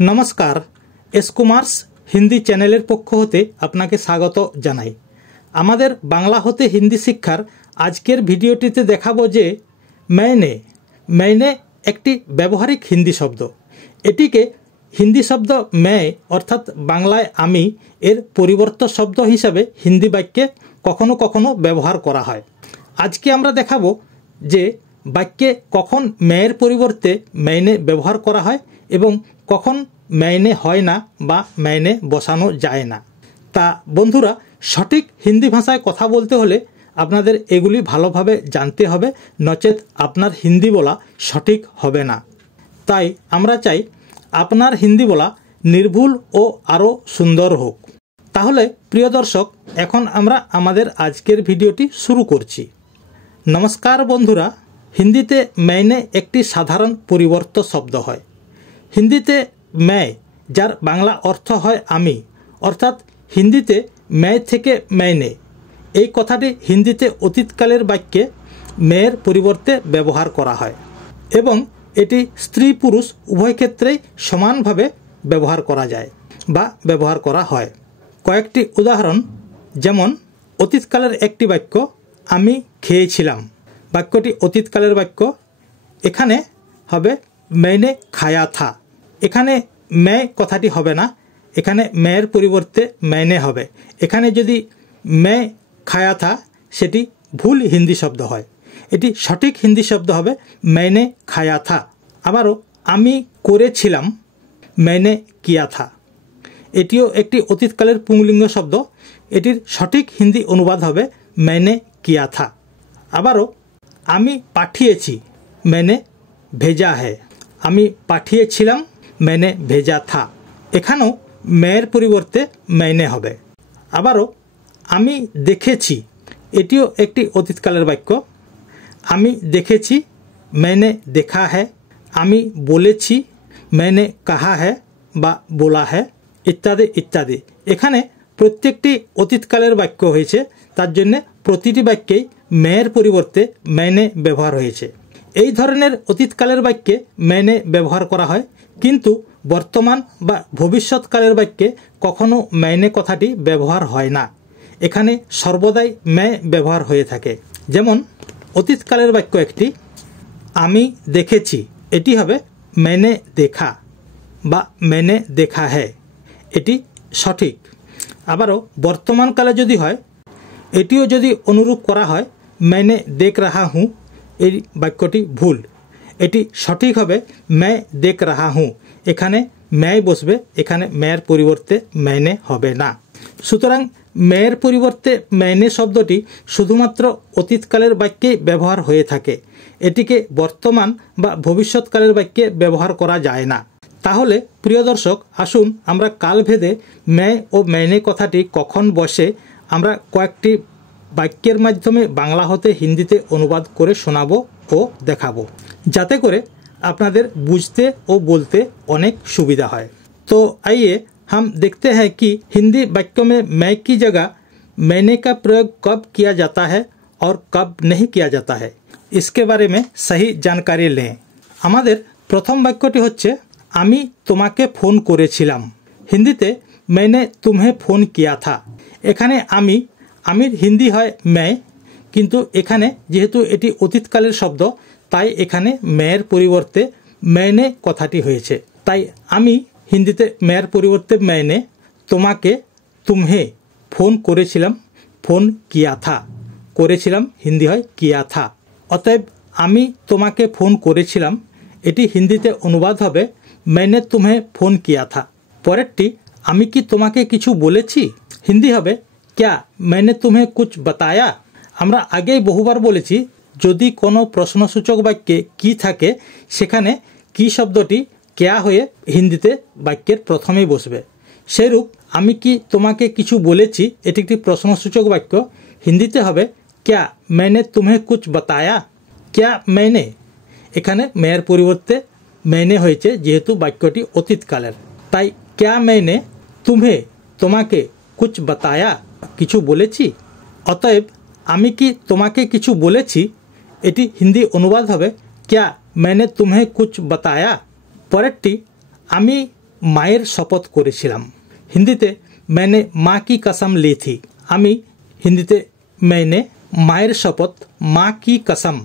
नमस्कार S Kumars Hindi चैनलेर पक्ष होते आपनाके स्वागत जानाई। आमादेर बांगला होते हिंदी शिक्षार आजकेर भिडियोटीते देखाबो जे मैंने मैंने एकटी व्यवहारिक हिंदी शब्द। एटिके हिंदी शब्द मैं अर्थात बांगलाय आमी एर परिवर्त शब्द हिसाबे हिंदी वाक्ये कखनो कखनो व्यवहार करा हय। आजके आमरा देखाबो जे वाक्ये कखन मैर परिवर्ते मैंने व्यवहार करा हय एबं कखन मैंने हय ना बा मैंने बसानो जाए ना। ता बंधुरा सठिक हिंदी भाषाय कथा बोलते होले आपनादेर एगुली भालोभाबे जानते हबे, नचेत आपनार हिंदी बोला सठिक हबे ना। ताई आमरा चाई आपनार हिंदी बोला निर्भुल ओ आरो सुंदर होक। ताहले प्रिय दर्शक, एखन आमरा आमादेर आजकेर भिडियोटी शुरू करछि। नमस्कार बंधुरा, हिंदीते मैंने एकटी साधारण परिवर्त शब्द है। हिंदीते मैं जार बांगला अर्थ है आमी, अर्थात हिंदीते मैं थेके मैंने এই কথাটি হিন্দিতে অতীতকালের বাক্যে মেয়ের পরিবর্তে ব্যবহার করা হয় এবং এটি স্ত্রী পুরুষ উভয় ক্ষেত্রেই সমানভাবে ব্যবহার করা যায় বা ব্যবহার করা হয়। কয়েকটি উদাহরণ, যেমন অতীতকালের একটি বাক্য আমি খেয়েছিলাম। বাক্যটি অতীতকালের বাক্য। এখানে হবে मैंने खाया था। এখানে मैं কথাটি হবে না, এখানে মেয়ের পরিবর্তে मैंने হবে। এখানে যদি मैं खाया था সেটি ভুল হিন্দি শব্দ হয়। এটি সঠিক হিন্দি শব্দ হবে मैंने खाया था। আবারও আমি করেছিলাম मैंने किया था। এটিও একটি অতীতকালের পুংলিঙ্গ শব্দ। এটির সঠিক হিন্দি অনুবাদ হবে मैंने किया था। আবারও আমি পাঠিয়েছি मैंने भेजा है। আমি পাঠিয়েছিলাম मैंने भेजा था। এখানেও মেয়ের পরিবর্তে मैंने হবে। আবারও আমি দেখেছি, এটিও একটি অতীতকালের বাক্য। আমি দেখেছি मैंने देखा है। আমি বলেছি मैंने कहा है বা बोला है ইত্যাদি ইত্যাদি। এখানে প্রত্যেকটি অতীতকালের বাক্য হয়েছে, তার জন্য প্রতিটি বাক্যেই মেয়ের পরিবর্তে मैंने ব্যবহার হয়েছে। এই ধরনের অতীতকালের বাক্যে मैंने ব্যবহার করা হয়, কিন্তু বর্তমান বা ভবিষ্যৎকালের বাক্যে কখনো मैंने কথাটি ব্যবহার হয় না। এখানে সর্বদাই मैं ব্যবহার হয়ে থাকে। যেমন অতীতকালের বাক্য একটি আমি দেখেছি, এটি হবে मैंने देखा বা मैंने देखा है, এটি সঠিক। আবারও বর্তমানকালে যদি হয়, এটিও যদি অনুরূপ করা হয় मैंने देख रहा हूँ, এই বাক্যটি ভুল। এটি সঠিক হবে मैं देख रहा हूँ। এখানে मैं বসবে, এখানে মেয়ের পরিবর্তে मैंने হবে না। সুতরাং মেয়ের পরিবর্তে मैंने শব্দটি শুধুমাত্র অতীতকালের বাক্যে ব্যবহার হয়ে থাকে। এটিকে বর্তমান বা ভবিষ্যৎকালের বাক্যে ব্যবহার করা যায় না। তাহলে প্রিয় দর্শক, আসুন আমরা কালভেদে मैं ও मैंने কথাটি কখন বসে আমরা কয়েকটি বাক্যের মাধ্যমে বাংলা হতে হিন্দিতে অনুবাদ করে শোনাবো ও দেখাবো, যাতে করে আপনাদের বুঝতে ও বলতে অনেক সুবিধা হয়। तो आइए हम देखते हैं कि हिंदी वाक्यों में मैं की जगह मैंने का प्रयोग कब किया जाता है और कब नहीं किया जाता है, इसके बारे में सही जानकारी लें। আমাদের প্রথম বাক্যটি হচ্ছে আমি তোমাকে ফোন করেছিলাম। হিন্দিতে मैंने तुम्हें फोन किया था। এখানে আমির হিন্দি হয় मैं, কিন্তু এখানে যেহেতু এটি অতীতকালের শব্দ, তাই এখানে মেয়ের পরিবর্তে मैंने কথাটি হয়েছে। তাই আমি হিন্দিতে মেয়ের পরিবর্তে मैंने, তোমাকে तुम्हें ফোন করেছিলাম ফোন किया था। করেছিলাম হিন্দি হয় किया था। অতএব আমি তোমাকে ফোন করেছিলাম, এটি হিন্দিতে অনুবাদ হবে मैंने तुम्हें फोन किया था। পরেরটি আমি কি তোমাকে কিছু বলেছি, হিন্দি হবে क्या मैंने तुम्हें कुछ बताया। আমরা আগেই বহুবার বলেছি, যদি কোনো প্রশ্নসূচক বাক্যে কি থাকে সেখানে কি শব্দটি क्या হয়ে হিন্দিতে বাক্যের প্রথমেই বসবে। সেরূপ আমি কি তোমাকে কিছু বলেছি, এটি একটি প্রশ্নসূচক বাক্য। হিন্দিতে হবে क्या मैंने तुम्हें कुछ बताया। क्या मैंने, এখানে মেয়ের পরিবর্তে मैंने হয়েছে যেহেতু বাক্যটি অতীতকালের। তাই क्या मैंने तुम्हें তোমাকে कुछ बताया কিছু বলেছি। অতএব আমি কি তোমাকে কিছু বলেছি, এটি হিন্দি অনুবাদ হবে क्या मैंने तुम्हें कुछ बताया। পরেরটি আমি মায়ের শপথ করেছিলাম। হিন্দিতে मैंने माँ की कसम ली थी। আমি হিন্দিতে मैंने মায়ের শপথ माँ की कसम,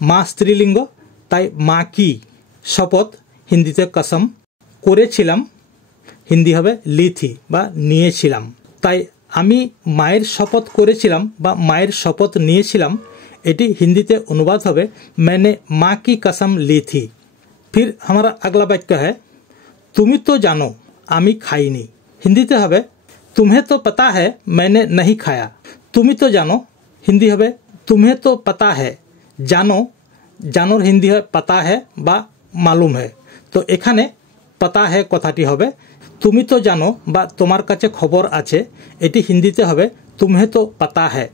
মা স্ত্রীলিঙ্গ তাই माँ की শপথ হিন্দিতে कसम করেছিলাম, হিন্দি হবে ली थी বা নিয়েছিলাম। তাই আমি মায়ের শপথ করেছিলাম বা মায়ের শপথ নিয়েছিলাম, এটি হিন্দিতে অনুবাদ হবে मैंने माँ की कसम ली थी। फिर हमारा अगला वाक्य है तुम्हें तो जानो आमी खाईनी। हिंदीते হবে तुम्हें तो पता है मैंने नहीं खाया। तुम्हें तो जानो हिंदी হবে तुम्हें तो पता है, जानो जानोर हिंदी है पता है बा मालूम है। तो এখানে पता है কথাটি হবে তুমি তো জানো বা তোমার কাছে খবর আছে, এটি হিন্দিতে হবে तुम्हें तो पता है।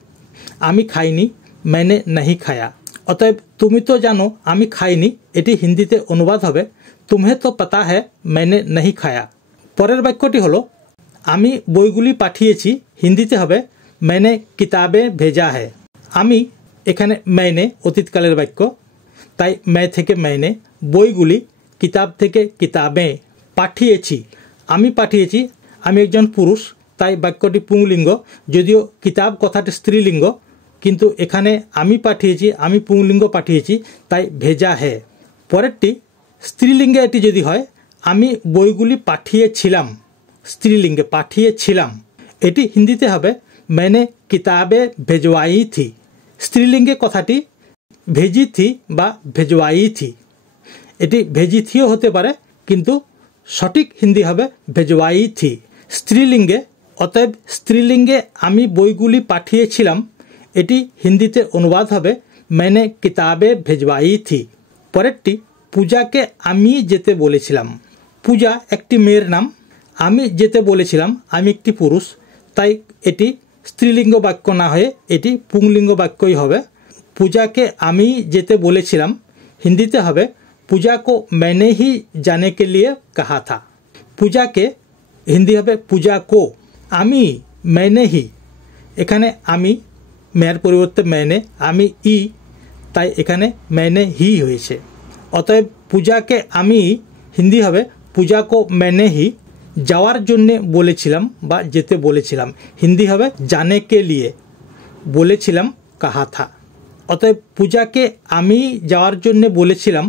আমি খাইনি मैंने नहीं खाया। অতএব তুমি তো জানো আমি খাইনি, এটি হিন্দিতে অনুবাদ হবে तुम्हें तो पता है मैंने नहीं खाया। পরের বাক্যটি হলো আমি বইগুলি পাঠিয়েছি, হিন্দিতে হবে मैंने किताबें भेजा है। আমি এখানে मैंने অতীতকালের বাক্য, তাই मैं থেকে मैंने, বইগুলি কিতাব থেকে কিতাবে, পাঠিয়েছি আমি পাঠিয়েছি, আমি একজন পুরুষ তাই বাক্যটি পুংলিঙ্গ, যদিও কিতাব কথাটি স্ত্রীলিঙ্গ, কিন্তু এখানে আমি পাঠিয়েছি, আমি পুংলিঙ্গ পাঠিয়েছি তাই ভেজা হে। পরেরটি স্ত্রীলিঙ্গে এটি যদি হয় আমি বইগুলি পাঠিয়েছিলাম, স্ত্রীলিঙ্গে পাঠিয়েছিলাম, এটি হিন্দিতে হবে मैंने किताबें भेजवाई थी। স্ত্রীলিঙ্গে কথাটি भेजी थी বা भेजवाई थी, এটি भेजी থিও হতে পারে কিন্তু সঠিক হিন্দি হবে भेजवाई थी স্ত্রীলিঙ্গে। অতএব স্ত্রীলিঙ্গে আমি বইগুলি পাঠিয়েছিলাম, এটি হিন্দিতে অনুবাদ হবে मैंने किताबें भेजवाई थी। পরেরটি পূজাকে আমি যেতে বলেছিলাম। পূজা একটি মেয়ের নাম, আমি যেতে বলেছিলাম আমি একটি পুরুষ, তাই এটি স্ত্রীলিঙ্গ বাক্য না হয়ে এটি পুংলিঙ্গ বাক্যই হবে। পূজাকে আমি যেতে বলেছিলাম, হিন্দিতে হবে पूजा को मैंने ही जाने के लिए कहा था। পূজাকে হিন্দি হবে পূজা কো, আমি मैंने ही, এখানে আমি মেয়ের পরিবর্তে मैंने, আমি ই, তাই এখানে मैंने ही হয়েছে। অতএব পূজাকে আমি হিন্দি হবে পূজা কো मैंने ही যাওয়ার জন্য বলেছিলাম বা যেতে বলেছিলাম, হিন্দি হবে জানে কে লিয়ে, বলেছিলাম কাহা থা। অতএব পূজাকে আমি যাওয়ার জন্য বলেছিলাম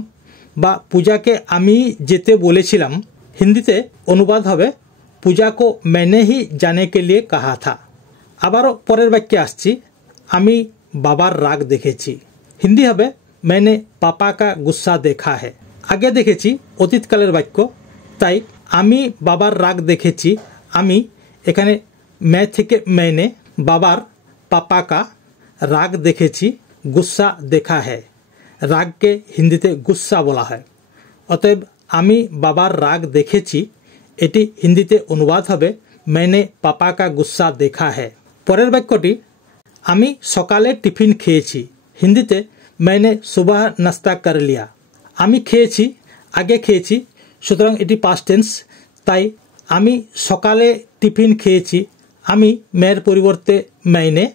বা পূজাকে আমি যেতে বলেছিলাম, হিন্দিতে অনুবাদ হবে পূজা কো मैंने ही जाने के लिए कहा था। আবারও পরের বাক্যে আসছি আমি বাবার রাগ দেখেছি, হিন্দি হবে मैंने पापा का गुस्सा देखा है। আগে দেখেছি অতীতকালের বাক্য, তাই আমি বাবার রাগ দেখেছি, আমি এখানে मैं থেকে मैंने, বাবার पापा का রাগ দেখেছি, गुस्सा देखा है, রাগকে হিন্দিতে গুসা বলা হয়। অতএব আমি বাবার রাগ দেখেছি, এটি হিন্দিতে অনুবাদ হবে मैंने पापा का गुस्सा देखा है। পরের বাক্যটি আমি সকালে টিফিন খেয়েছি, হিন্দিতে मैंने सुबह नाश्ता कर लिया। আমি খেয়েছি আগে খেয়েছি, সুতরাং এটি পাস্ট টেন্স, তাই আমি সকালে টিফিন খেয়েছি, আমি মেয়ের পরিবর্তে मैंने,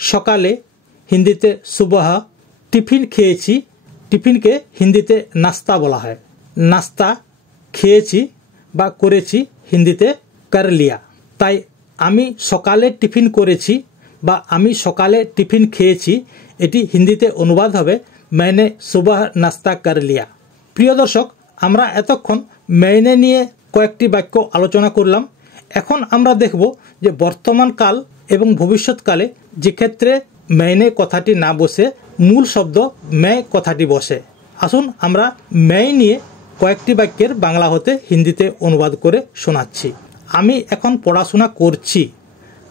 সকালে হিন্দিতে সুবহ, টিফিন খেয়েছি, টিফিনকে হিন্দিতে নাস্তা বলা হয়, নাস্তা খেয়েছি বা করেছি হিন্দিতে কর লিয়া। তাই আমি সকালে টিফিন করেছি বা আমি সকালে টিফিন খেয়েছি, এটি হিন্দিতে অনুবাদ হবে मैंने सुबह नाश्ता कर लिया। প্রিয় দর্শক, আমরা এতক্ষণ मैंने নিয়ে কয়েকটি বাক্য আলোচনা করলাম। এখন আমরা দেখব যে বর্তমান কাল এবং ভবিষ্যৎকালে যে ক্ষেত্রে मैंने কথাটি না বসে মূল শব্দ मैं কথাটি বসে। আসুন আমরা मैं নিয়ে কয়েকটি বাক্যের বাংলা হতে হিন্দিতে অনুবাদ করে শোনাচ্ছি। আমি এখন পড়াশোনা করছি,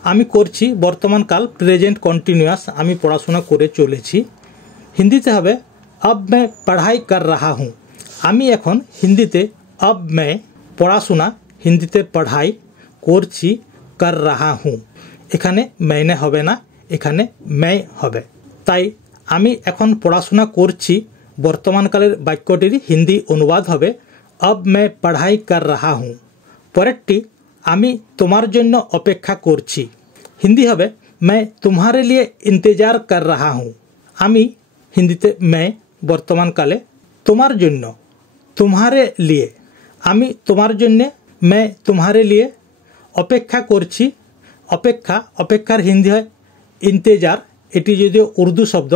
আমি করছি বর্তমান কাল প্রেজেন্ট কন্টিনিউয়াস, আমি পড়াশোনা করে চলেছি, হিন্দিতে হবে अब मैं पढ़ाई कर रहा हूँ। আমি এখন হিন্দিতে अब मैं পড়াশোনা, হিন্দিতে পড়াই, করছি कर रहा हूँ, এখানে मैंने হবে না, এখানে मैं হবে। তাই আমি এখন পড়াশোনা করছি বর্তমানকালের বাক্যটির হিন্দি অনুবাদ হবে अब मैं पढ़ाई कर रहा हूँ। পরেরটি আমি তোমার জন্য অপেক্ষা করছি, হিন্দি হবে मैं तुम्हारे लिए इंतजार कर रहा हूँ। আমি হিন্দিতে मैं বর্তমানকালে, তোমার জন্য तुम्हारे लिए, আমি তোমার জন্য मैं तुम्हारे लिए अपेक्षा করছি अपेक्षा अपेक्षार हिंदी है इंतजार एटी यदिओ उर्दू शब्द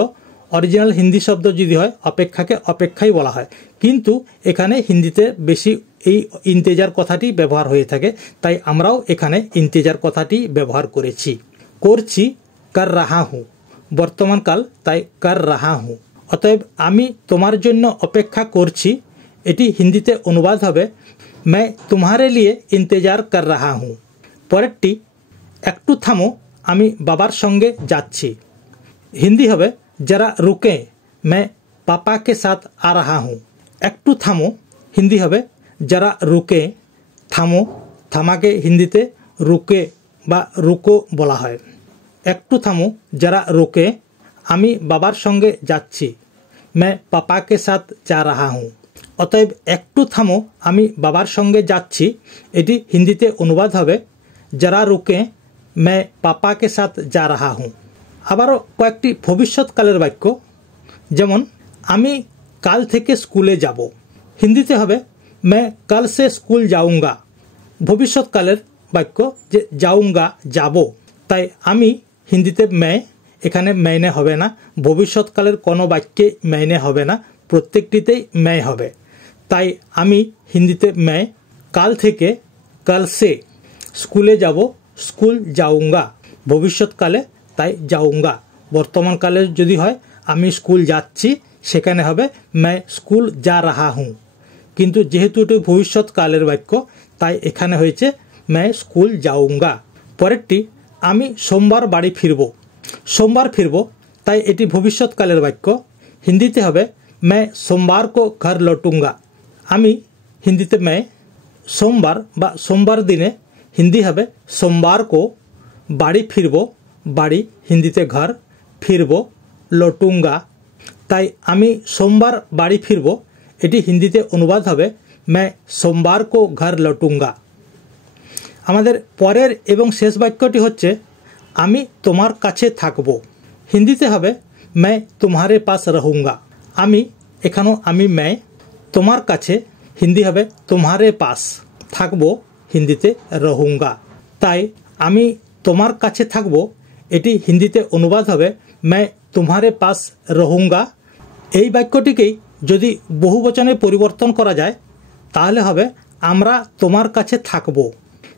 अरिजिनल हिंदी शब्द यदि है अपेक्षाके अपेक्षाई बला है किन्तु एखाने हिंदीते बेशी এই इंतजार কথাটি ব্যবহার হয়ে থাকে তাই আমরাও এখানে इंतजार কথাটি ব্যবহার করেছি করছি कर रहा हूँ বর্তমান কাল তাই कर रहा हूँ অতএব আমি তোমার জন্য অপেক্ষা করছি এটি হিন্দিতে অনুবাদ হবে मैं तुम्हारे लिए इंतजार कर रहा हूँ পরেরটি একটু থামো আমি বাবার সঙ্গে যাচ্ছি हिंदी হবে जरा रुके मैं पापा के साथ आ रहा हूँ একটু থামো हिंदी হবে जरा रुके থামো থামাকে হিন্দিতে রুকে বা রুকো বলা হয় একটু থামো जरा रुके আমি বাবার সঙ্গে যাচ্ছি मैं पापा के साथ जा रहा हूँ অতএব একটু থামো আমি বাবার সঙ্গে যাচ্ছি এটি হিন্দিতে অনুবাদ হবে जरा रुके मैं पापा के साथ जा रहा हूँ আবারও কয়েকটি ভবিষ্যৎকালের বাক্য যেমন আমি কাল থেকে স্কুলে যাব হিন্দিতে হবে मैं कल से स्कूल जाऊंगा ভবিষ্যৎকালের বাক্য যে जाऊंगा যাবো তাই আমি হিন্দিতে मैं এখানে मैंने হবে না ভবিষ্যৎকালের কোনো বাক্যে मैंने হবে না প্রত্যেকটিতেই मैं হবে তাই আমি হিন্দিতে मैं কাল থেকে कल से স্কুলে যাব স্কুল जाऊंगा ভবিষ্যৎকালে তাই जाऊंगा বর্তমানকালে যদি হয় আমি স্কুল যাচ্ছি সেখানে হবে मैं स्कूल जा रहा हूँ কিন্তু যেহেতু এটি ভবিষ্যৎকালের বাক্য তাই এখানে হয়েছে मैं स्कूल जाऊंगा পরেরটি আমি সোমবার বাড়ি ফিরব সোমবার ফিরব তাই এটি ভবিষ্যৎকালের বাক্য হিন্দিতে হবে मैं सोमवार को घर लौटूंगा আমি হিন্দিতে मैं সোমবার বা সোমবার দিনে হিন্দি হবে সোমবার को বাড়ি ফিরব বাড়ি হিন্দিতে ঘর ফিরব লটুঙ্গা তাই আমি সোমবার বাড়ি ফিরব এটি হিন্দিতে অনুবাদ হবে मैं सोमवार को घर लौटूंगा আমাদের পরের এবং শেষ বাক্যটি হচ্ছে আমি তোমার কাছে থাকব হিন্দিতে হবে मैं तुम्हारे पास रहूंगा আমি এখানেও আমি मैं তোমার কাছে হিন্দি হবে तुम्हारे पास থাকব হিন্দিতে रहूंगा তাই আমি তোমার কাছে থাকব এটি হিন্দিতে অনুবাদ হবে मैं तुम्हारे पास रहूंगा এই বাক্যটিকেই যদি বহুবচনে পরিবর্তন করা যায় তাহলে হবে আমরা তোমার কাছে থাকব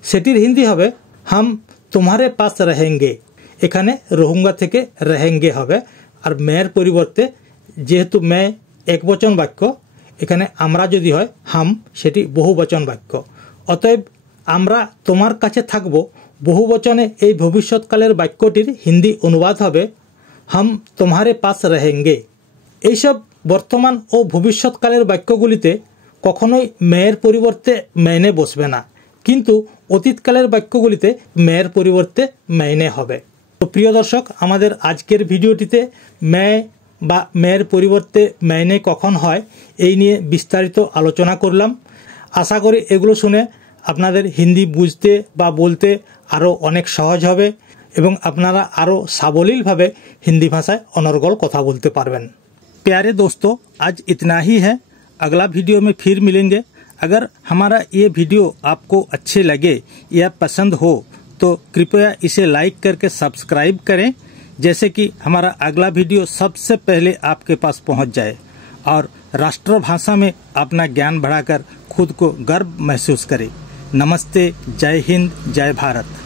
সেটির হিন্দি হবে हम तुम्हारे पास रहेंगे এখানে रहूंगा থেকে रहेंगे হবে আর মেয়ের পরিবর্তে যেহেতু मैं একবচন বাক্য এখানে আমরা যদি হয় हम সেটি বহুবচন বাক্য অতএব আমরা তোমার কাছে থাকব বহুবচনে এই ভবিষ্যৎকালের বাক্যটির হিন্দি অনুবাদ হবে हम तुम्हारे पास रहेंगे এইসব বর্তমান ও ভবিষ্যৎকালের বাক্যগুলিতে কখনোই মেয়ের পরিবর্তে मैंने বসবে না কিন্তু অতীতকালের বাক্যগুলিতে মেয়ের পরিবর্তে मैंने হবে তো প্রিয় দর্শক আমাদের আজকের ভিডিওটিতে मैं বা মেয়ের পরিবর্তে मैंने কখন হয় এই নিয়ে বিস্তারিত আলোচনা করলাম আশা করি এগুলো শুনে আপনাদের হিন্দি বুঝতে বা বলতে আরও অনেক সহজ হবে এবং আপনারা আরও সাবলীলভাবে हिंदी भाषाয় অনর্গল কথা বলতে পারবেন प्यारे दोस्तों आज इतना ही है अगला वीडियो में फिर मिलेंगे अगर हमारा ये वीडियो आपको अच्छे लगे या पसंद हो तो कृपया इसे लाइक करके सब्सक्राइब करें जैसे कि हमारा अगला वीडियो सबसे पहले आपके पास पहुंच जाए और राष्ट्रभाषा में अपना ज्ञान बढ़ाकर खुद को गर्व महसूस करें नमस्ते जय हिंद जय भारत।